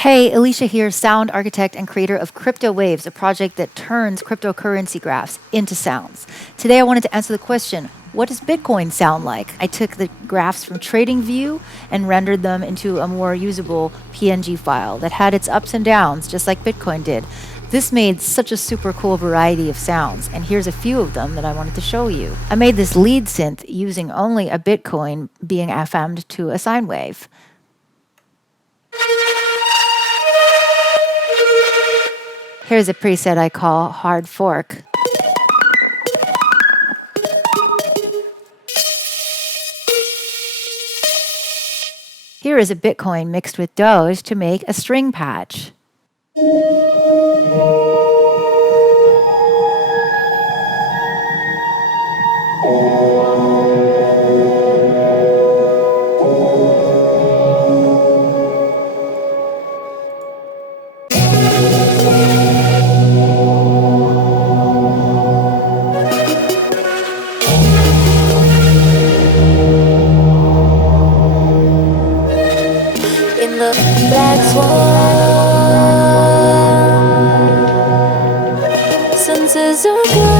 Hey, Alicia here, sound architect and creator of Cryptowaves, a project that turns cryptocurrency graphs into sounds. Today I wanted to answer the question, what does Bitcoin sound like? I took the graphs from TradingView and rendered them into a more usable PNG file that had its ups and downs, just like Bitcoin did. This made such a super cool variety of sounds, and here's a few of them that I wanted to show you. I made this lead synth using only a Bitcoin being FM'd to a sine wave. Here's a preset I call Hard Fork. Here is a Bitcoin mixed with Doge to make a string patch. In the black swan, senses are gone.